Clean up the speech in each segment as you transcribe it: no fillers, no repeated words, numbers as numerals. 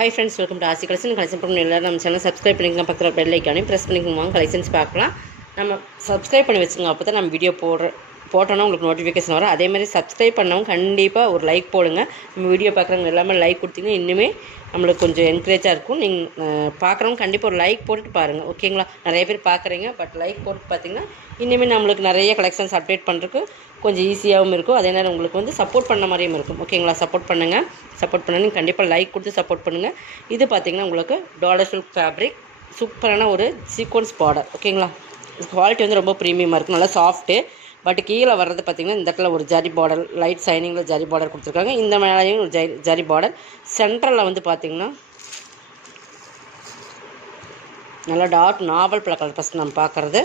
Hi friends, welcome to ஆசி collection பண்ணி எல்லாரும் நம்ம சேனல் சப்ஸ்கிரைப் பண்ணிக்கோங்க. பக்கத்தில் பெல் ஐக்கானையும் ப்ரெஸ் பண்ணிக்கோங்க. கலெக்ஷன்ஸ் பார்க்கலாம். நம்ம சப்ஸ்கிரைப் பண்ணி வச்சுக்கோங்க. அப்போ தான் நம்ம வீடியோ போட்டோன்னா உங்களுக்கு நோட்டிஃபிகேஷன் வரும். அதேமாதிரி சப்ஸ்கிரைப் பண்ணவங்க கண்டிப்பாக ஒரு லைக் போடுங்க. நம்ம வீடியோ பார்க்குறவங்க எல்லாமே லைக் கொடுத்தீங்கன்னா இன்னுமே நம்மளுக்கு கொஞ்சம் என்கரேஜாக இருக்கும். நீங்கள் பார்க்குறவங்க கண்டிப்பாக ஒரு லைக் போட்டுட்டு பாருங்கள், ஓகேங்களா? நிறைய பேர் பார்க்குறீங்க, பட் லைக் போட்டு பார்த்தீங்கன்னா இன்னுமே நம்மளுக்கு நிறைய கலெக்ஷன்ஸ் அப்டேட் பண்ணுறதுக்கு கொஞ்சம் ஈஸியாகவும் இருக்கும். அதே நேரம் உங்களுக்கு வந்து சப்போர்ட் பண்ண மாதிரியும் இருக்கும், ஓகேங்களா? சப்போர்ட் பண்ணுங்கள். சப்போர்ட் பண்ணுங்கள், கண்டிப்பாக லைக் கொடுத்து சப்போர்ட் பண்ணுங்கள். இது பார்த்திங்கன்னா உங்களுக்கு டாலர் சில்க் ஃபேப்ரிக், சூப்பரான ஒரு சீக்வன்ஸ் பார்டர், ஓகேங்களா? குவாலிட்டி வந்து ரொம்ப ப்ரீமியமாக இருக்கும், நல்லா சாஃப்ட்டு. பட் கீழே வர்றது பார்த்திங்கன்னா இந்த இடத்துல ஒரு ஜரி பார்டர், லைட் ஷைனிங்கில் ஜரி பார்டர் கொடுத்துருக்காங்க. இந்த மேலேயும் ஒரு ஜரி பார்டர். சென்ட்ரலில் வந்து பார்த்திங்கன்னா நல்லா டார்க் நாவல் பல கலர். ஃபஸ்ட் நம்ம பார்க்குறது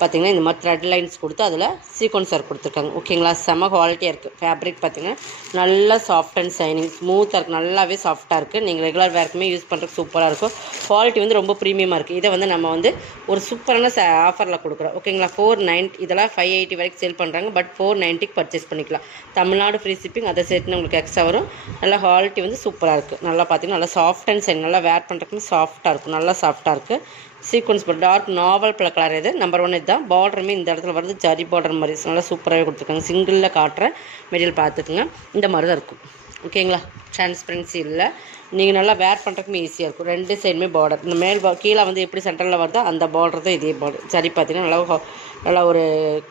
பார்த்திங்கன்னா இந்த மாதிரி த்ரெட் லைன்ஸ் கொடுத்து அதில் சீக்வன்ஸ் ஒர்க் கொடுத்துருக்காங்க, ஓகேங்களா? செம்ம குவாலிட்டியாக இருக்குது. ஃபேப்ரிக் பார்த்திங்கன்னா நல்லா சாஃப்ட் அண்ட் ஷைனிங், ஸ்மூத்தாக இருக்குது, நல்லாவே சாஃப்ட்டாக இருக்குது. நீங்கள் ரெகுலர் வேர்க்குமே யூஸ் பண்ணுறதுக்கு சூப்பராக இருக்கும். குவாலிட்டி வந்து ரொம்ப ப்ரீமியமாக இருக்குது. இதை வந்து நம்ம வந்து ஒரு சூப்பரான ஆஃபரில் கொடுக்குறோம், ஓகேங்களா? 490, இதெல்லாம் 580 வரைக்கும் சேல் பண்ணுறாங்க. பட் 490க்கு பர்ச்சேஸ் பண்ணிக்கலாம். தமிழ்நாடு ஃப்ரீ ஷிப்பிங், அதை சேர்த்து உங்களுக்கு எக்ஸ்ட்ரா வரும். நல்லா குவாலிட்டி வந்து சூப்பராக இருக்குது. நல்லா பார்த்திங்கன்னா நல்லா சாஃப்ட் அண்ட் ஷைனிங், நல்லா வேர் பண்ணுறதுக்கு சாஃப்ட்டாக இருக்கும், நல்லா சாஃப்ட்டாக இருக்குது. சீக்வன்ஸ் பார்டர், டார்க் நாவல் பல கலர். இது நம்பர் 1. இதுதான் பார்டருமே இந்த இடத்துல வருது ஜரி பார்டர் மாதிரி நல்லா சூப்பராகவே கொடுத்துருக்காங்க. சிங்கிளில் காட்டுற மெட்டீரியல் பார்த்துக்குங்க, இந்த மாதிரி தான் இருக்கும், ஓகேங்களா? டிரான்ஸ்பரன்சி இல்லை, நீங்கள் நல்லா வேர் பண்ணுறதுக்குமே ஈஸியாக இருக்கும். ரெண்டு சைடுமே பார்டர், இந்த மேல் கீழே வந்து எப்படி சென்டரில் வருதோ அந்த பார்டர் தான் இதே பார்டர். ஜரி பார்த்திங்கன்னா நல்லா ஒரு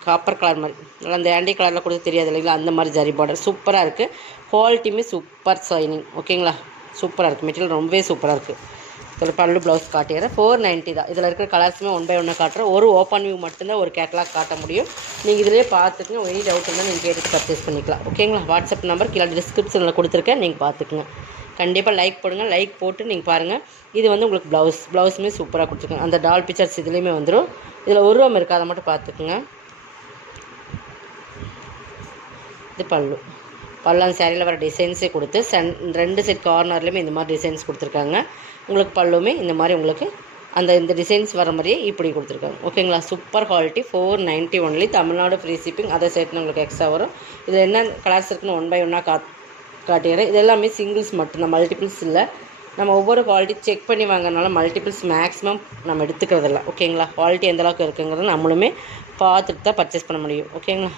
காப்பர் கலர் மாதிரி, நல்லா அந்த ஆண்டி கலரில் கொடுத்து தெரியாது இல்லைங்களா, அந்த மாதிரி ஜரி பார்டர் சூப்பராக இருக்குது. குவாலிட்டியுமே சூப்பர் ஷைனிங், ஓகேங்களா? சூப்பராக இருக்குது. மெட்டீரியல் ரொம்பவே சூப்பராக இருக்குது. இதில் பல்லு ப்ளவுஸ் காட்டிடுறேன். 490 தான். இதில் இருக்கிற கலர்ஸுமே 1 by 1 காட்டுறேன். ஒரு ஓப்பன் வியூ மட்டும்தான் ஒரு கேட்லாக் காட்ட முடியும். நீங்கள் இதிலே பார்த்துக்குங்க. எனி டவுட் இருந்தால் நீங்கள் கேட்டு பர்ச்சேஸ் பண்ணிக்கலாம், ஓகேங்களா? வாட்ஸ்அப் நம்பர் கீழே டிஸ்கிரிப்ஷனில் கொடுத்துருக்கேன், நீங்கள் பார்த்துக்குங்க. கண்டிப்பாக லைக் போடுங்க. லைக் போட்டு நீங்கள் பாருங்கள். இது வந்து உங்களுக்கு ப்ளவுஸுமே சூப்பராக கொடுத்துருக்கேன். அந்த டால் பிக்சர்ஸ் இதுலேயுமே வந்துடும். இதில் உருவம் இருக்குது, அதை மட்டும் பார்த்துக்குங்க. இது பல்லு சேரீயில் வர டிசைன்ஸே கொடுத்து ரெண்டு செட் கார்னர்லேயுமே இந்த மாதிரி டிசைன்ஸ் கொடுத்துருக்காங்க. உங்களுக்கு பல்லுமே இந்த மாதிரி உங்களுக்கு இந்த டிசைன்ஸ் வர மாதிரியே இப்படி கொடுத்துருக்காங்க, ஓகேங்களா? Super quality. 490 only. Tamil Nadu free shipping, அதை சேர்த்து உங்களுக்கு எக்ஸ்ட்ரா வரும். இதில் என்ன கலர்ஸ் இருக்குன்னு 1 by 1 காட்டிடுறேன். இது எல்லாமே சிங்கிள்ஸ் மட்டும்தான், மல்டிபிள்ஸ் இல்லை. நம்ம ஒவ்வொரு குவாலிட்டி செக் பண்ணி வாங்கினால மல்டிபிள்ஸ் மேக்ஸிமம் நம்ம எடுத்துக்கிறதில்ல, ஓகேங்களா? குவாலிட்டி எந்தளவுக்கு இருக்குங்கிறத நம்மளுமே பார்த்துட்டு தான் பர்ச்சேஸ் பண்ண முடியும், ஓகேங்களா?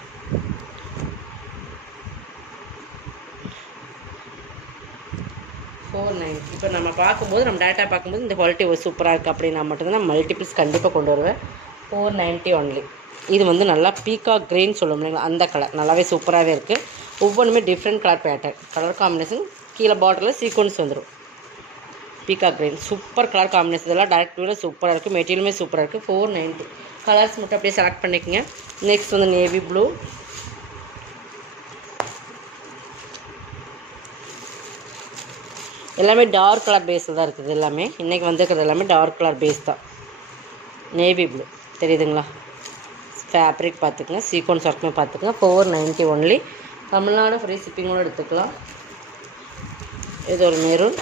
490. இப்போ நம்ம பார்க்கும்போது, நம்ம டேட்டா பார்க்கும்போது இந்த குவாலிட்டி ஒரு சூப்பராக இருக்குது அப்படின்னா மட்டும்தான் நான் மல்டிபிள்ஸ் கண்டிப்பாக கொண்டு வருவேன். 490 ஒன்லி. இது வந்து நல்லா பீகாக் க்ரீன் சொல்லுவோம் இல்லைங்களா, அந்த கலர் நல்லாவே சூப்பராகவே இருக்குது. ஒவ்வொன்றுமே different colour pattern, colour combination. கீழே பார்டரில் சீக்வன்ஸ் வந்துடும். Peacock green super colour combination. இதெல்லாம் டேரக்ட் வியூவில் சூப்பராக இருக்குது. மெட்டீரியலுமே சூப்பராக இருக்குது. 490. கலர்ஸ் மட்டும் அப்படியே செலக்ட் பண்ணிக்கோங்க. நெக்ஸ்ட் வந்து நேவி ப்ளூ. எல்லாமே டார்க் கலர் பேஸில் தான் இருக்குது. எல்லாமே இன்றைக்கி வந்துருக்கிறது எல்லாமே டார்க் கலர் பேஸ் தான். நேவி ப்ளூ தெரியுதுங்களா? ஃபேப்ரிக் பார்த்துக்குங்க, சீக்வன்ஸ் ஒர்க்குமே பார்த்துக்குங்க. 490 ஒன்லி. தமிழ்நாடு ஃப்ரீ ஷிப்பிங்கோடு எடுத்துக்கலாம். இது ஒரு மெரூன்,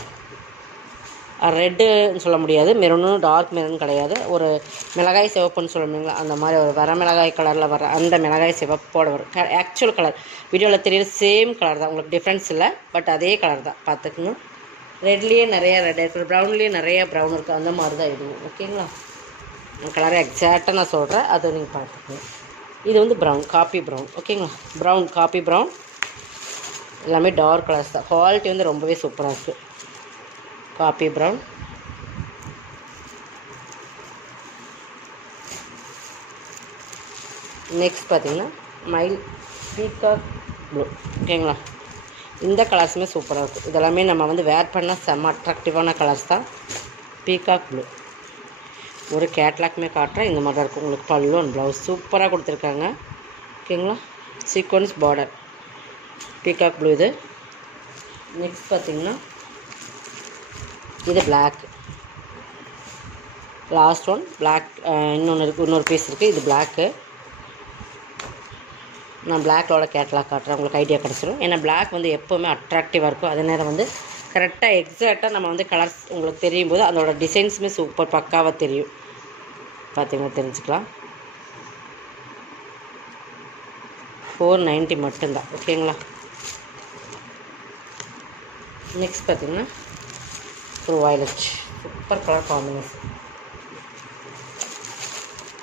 ரெட்டுன்னு சொல்ல முடியாது, மெரூனும் டார்க் மெரூன் கிடையாது, ஒரு மிளகாய் சிவப்புன்னு சொல்லுவீங்களா, அந்த மாதிரி ஒரு வர மிளகாய் கலரில் வர அந்த மிளகாய் சிவப்போட வரும். ஆக்சுவல் கலர் வீடியோவில் தெரியுற சேம் கலர் தான், உங்களுக்கு டிஃப்ரென்ஸ் இல்லை, பட் அதே கலர் தான் பார்த்துக்குங்க. ரெட்லேயே நிறையா ரெட் இருக்குது, ப்ரௌன்லேயே நிறையா ப்ரௌன் இருக்குது, அந்த மாதிரி தான் இதுவும், ஓகேங்களா? கலரை எக்ஸாக்டாக நான் சொல்கிறேன், அதை நீங்கள் பார்த்துக்கணும். இது வந்து ப்ரௌன், காப்பி ப்ரௌன், ஓகேங்களா? ப்ரௌன், காப்பி ப்ரௌன், எல்லாமே டார்க் கலர்ஸ் தான். குவாலிட்டி வந்து ரொம்பவே சூப்பராக இருக்குது. காப்பி ப்ரௌன், நெக்ஸ்ட் பார்த்திங்கன்னா பீகாக் ப்ளூ, ஓகேங்களா? இந்த கலர்ஸுமே சூப்பராக இருக்குது. இதெல்லாமே நம்ம வந்து வேர் பண்ணால் செம்ம அட்ராக்டிவான கலர்ஸ் தான். பீகாக் ப்ளூ ஒரு கேட்லாக்குமே காட்டுறேன், இந்த மாதிரி தான் இருக்கும். உங்களுக்கு பல்லு அண்ட் ப்ளவுஸ் சூப்பராக கொடுத்துருக்காங்க, ஓகேங்களா? Sequence border, peacock blue. இது நெக்ஸ்ட் பார்த்திங்கன்னா இது பிளாக், லாஸ்ட் ஒன் பிளாக். இன்னொரு பீஸ் இருக்குது, இது பிளாக்கு. நான் பிளாக்கோட கேட்லாக் காட்டுறேன், உங்களுக்கு ஐடியா கிடச்சிடும். ஏன்னா பிளாக் வந்து எப்போவுமே அட்ராக்டிவாக இருக்கும். அதே நேரம் வந்து கரெக்டாக எக்ஸாக்டாக நம்ம வந்து கலர்ஸ் உங்களுக்கு தெரியும் போது அதோட டிசைன்ஸுமே சூப்பர் பக்காவாக தெரியும். பார்த்தீங்கன்னா தெரிஞ்சுக்கலாம். 490 மட்டும்தான், ஓகேங்களா? நெக்ஸ்ட் பார்த்திங்கன்னா through violet. Super colour combination.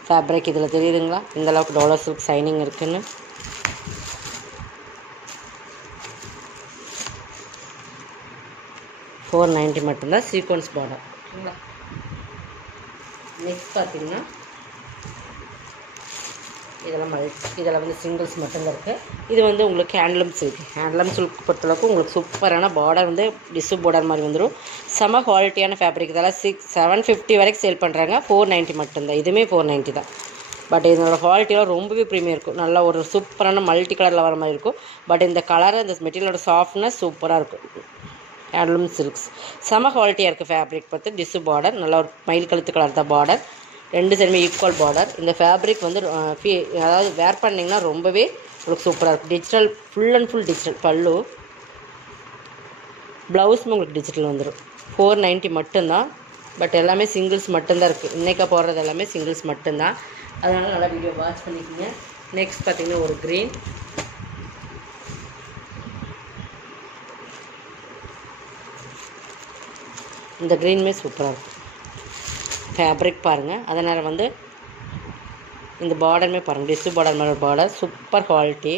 Fabric இதில் தெரியுதுங்களா இந்த அளவுக்கு டோலோ சில்க் ஷைனிங் இருக்குன்னு. $490 மட்டும்தான் சீக்வன்ஸ் பார்டர். ஓகேங்களா. நெக்ஸ்ட் பார்த்தீங்கன்னா இதெல்லாம் வந்து சிங்கிள்ஸ் மட்டும்தான் இருக்குது. இது வந்து உங்களுக்கு ஹேண்ட்லூம் சில்க் பொறுத்தளவுக்கு உங்களுக்கு சூப்பரான பார்டர் வந்து டிஷ்யூ பார்டர் மாதிரி வந்துடும். செம குவாலிட்டியான ஃபேப்ரிக். இதெல்லாம் 750 வரைக்கும் சேல் பண்ணுறாங்க. $490 மட்டும்தான். இதுவுமே $490 தான். பட் இதனோட குவாலிட்டியெல்லாம் ரொம்பவே ப்ரீமியம் இருக்கும். நல்லா ஒரு சூப்பரான மல்டி கலரில் வர மாதிரி இருக்கும். பட் இந்த கலர் இந்த மெட்டீரியலோட சாஃப்ட்னஸ் சூப்பராக இருக்கும். ஹேண்ட்லூம் சில்க்ஸ் செம குவாலிட்டியாக இருக்குது. ஃபேப்ரிக் பார்த்து டிஷ்யூ பார்டர் நல்லா ஒரு மயில் கழுத்து கலர் தான் பார்டர். ரெண்டு சைடுமே ஈக்குவல் பார்டர். இந்த ஃபேப்ரிக் வந்து அதாவது வேர் பண்ணிங்கன்னா ரொம்பவே உங்களுக்கு சூப்பராக இருக்கும். Digital full and full digital பல்லு. ப்ளவுஸும் உங்களுக்கு டிஜிட்டல் வந்துடும். $490 மட்டும்தான். பட் எல்லாமே சிங்கிள்ஸ் மட்டும்தான் இருக்குது. இன்றைக்கா போடுறது எல்லாமே சிங்கிள்ஸ் மட்டும்தான். அதனால் நல்லா வீடியோ வாட்ச் பண்ணிக்கோங்க. நெக்ஸ்ட் பார்த்திங்கன்னா ஒரு க்ரீன். இந்த க்ரீனுமே சூப்பராக இருக்கும். ஃபேப்ரிக் பாருங்கள். அதனால் வந்து இந்த பார்டருமே பாருங்கள். டிஷ்யூ பார்டர் மாதிரி பார்டர். Super quality.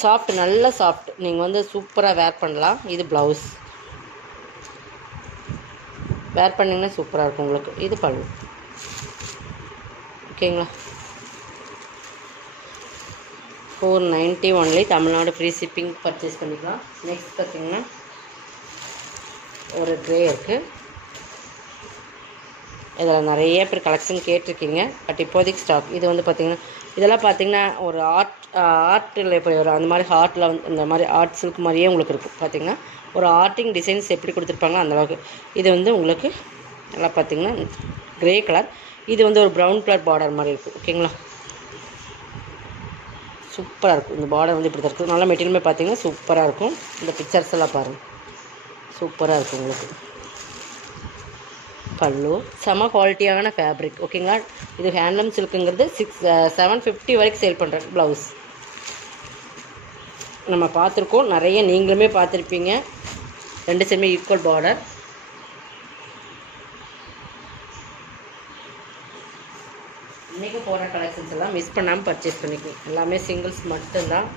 சாஃப்ட், நல்ல சாஃப்ட். நீங்கள் வந்து சூப்பராக வேர் பண்ணலாம். இது ப்ளவுஸ். வேர் பண்ணிங்கன்னா சூப்பராக இருக்கும் உங்களுக்கு. இது பல்லு. ஓகேங்களா. $490 only. Tamil Nadu free shipping purchase பண்ணிக்கலாம். நெக்ஸ்ட் பார்த்திங்கன்னா ஒரு க்ரே இருக்குது. இதில் நிறைய பேர் கலெக்ஷன் கேட்டிருக்கீங்க. பட் இப்போதைக்கு ஸ்டாக். இது வந்து பார்த்திங்கன்னா இதெல்லாம் பார்த்திங்கன்னா ஒரு ஆர்ட்டில் எப்படி வரும் அந்த மாதிரி ஹார்ட்டில் வந்து இந்த மாதிரி ஆர்ட் சில்க் மாதிரியே உங்களுக்கு இருக்கும். பார்த்திங்கன்னா ஒரு ஆர்ட்டிங் டிசைன்ஸ் எப்படி கொடுத்துருப்பாங்க அந்தளவுக்கு. இது வந்து உங்களுக்கு நல்லா பார்த்திங்கன்னா க்ரே கலர். இது வந்து ஒரு ப்ரௌன் கலர் பார்டர் மாதிரி இருக்கும். ஓகேங்களா. சூப்பராக இருக்கும். இந்த பார்டர் வந்து இப்படி தான் இருக்கும். நல்ல மெட்டீரியலுமே பார்த்திங்கன்னா சூப்பராக இருக்கும். இந்த பிக்சர்ஸ் எல்லாம் பாருங்கள். சூப்பராக இருக்கும் உங்களுக்கு. பல்லு செம குவாலிட்டியான ஃபேப்ரிக். ஓகேங்களா. இது ஹேண்ட்லூம் சில்க்குங்கிறது 750 வரைக்கும் சேல் பண்ணுறேன். ப்ளவுஸ் நம்ம பார்த்துருக்கோம். நிறைய நீங்களுமே பார்த்துருப்பீங்க. ரெண்டு சைடுமே ஈக்குவல் பார்டர். இன்றைக்கி போகிற கலெக்ஷன்ஸ் எல்லாம் மிஸ் பண்ணாமல் பர்ச்சேஸ் பண்ணிக்கணும். எல்லாமே சிங்கிள்ஸ் மட்டும்தான்.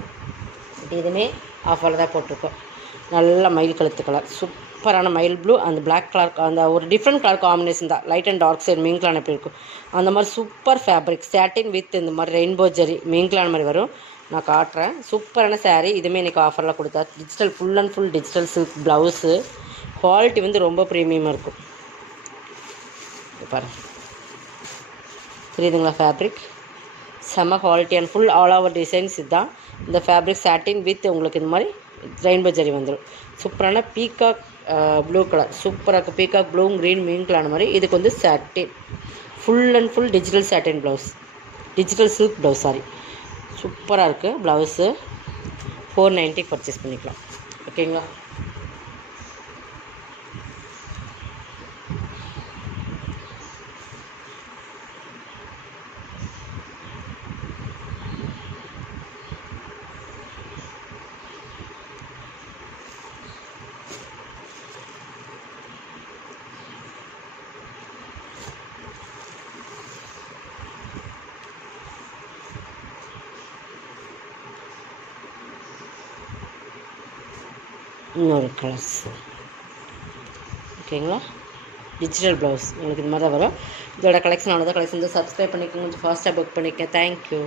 இதுவுமே ஆஃபரில் தான் போட்டிருக்கோம். நல்ல மயில் கழுத்து கலர். சூப்பரான மயில் ப்ளூ அந்த பிளாக் கலர் அந்த ஒரு டிஃப்ரெண்ட் கலர் காம்பினேஷன் தான். லைட் அண்ட் டார்க் சைடு மீன்கலான எப்படி இருக்கும் அந்த மாதிரி சூப்பர் ஃபேப்ரிக். சாட்டின் வித் இந்த மாதிரி ரெயின்போ ஜெரி மீன்கலான மாதிரி வரும். நான் காட்டுறேன். சூப்பரான சாரீ. இதுவுமே இன்றைக்கி ஆஃபரில் கொடுத்தா. Digital full and full digital silk blouse. Quality வந்து ரொம்ப ப்ரீமியமாக இருக்கும். பாருங்கள் தெரியுதுங்களா. ஃபேப்ரிக் செம்ம quality and full all over designs இதுதான். இந்த ஃபேப்ரிக் சாட்டின் வித் உங்களுக்கு இந்த மாதிரி ரெயின்போ ஜெரி வந்துடும். சூப்பரான பீகாக் ப்ளூ கலர். சூப்பராக இருக்குது. பீகாக் ப்ளூ க்ரீன் மீன்கலான மாதிரி. இதுக்கு வந்து satin full and full digital satin blouse. Digital silk blouse sari. சூப்பராக இருக்குது ப்ளவுஸு. $490 பர்ச்சேஸ் பண்ணிக்கலாம். ஓகேங்களா. இன்னொரு கலர்ஸ். ஓகேங்களா. டிஜிட்டல் ப்ளவுஸ் உங்களுக்கு இது மாதிரி தான் வரும். இதோட கலெக்ஷன் அவ்வளோதான். கலெக்ஷன் வந்து சப்ஸ்கிரைப் பண்ணிக்கோங்க. கொஞ்சம் ஃபாஸ்ட்டாக புக் பண்ணிக்க. தேங்க்யூ.